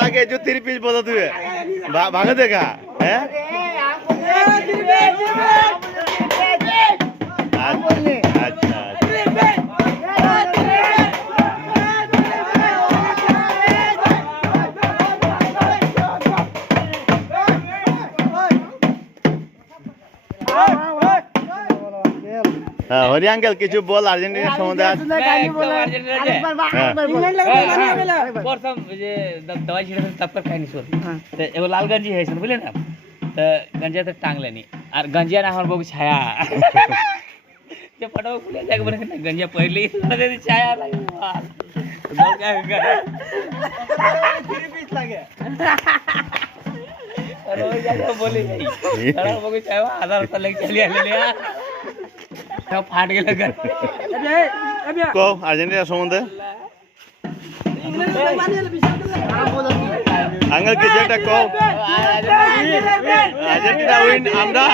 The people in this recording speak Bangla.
তাকে जो 3 पीस बोला तू भाग देगा हैं अच्छा हरी अंकल কিছু বল আর্জেন্টিনার সম্বন্ধে প্রথম যে দवाई ছিল तब पर खाई सुन तो एगो लाल गंजी है बुझले ना तो गंजिया तो टांग लेनी और गंजिया ना हमर बहु छाया जे फटो खुले जाके बने गंजिया पहले दे छाया लगे दौड़ के 3 पीस लगे और वो जाके बोली गई सारा बहु छाया आधार पर लेके चली ले यार फाट गया घर को আর্জেন্টিনার সম্বন্ধে আঙ্কেল কিছু একটা কও আর্জেন্টিনা উইন আমরা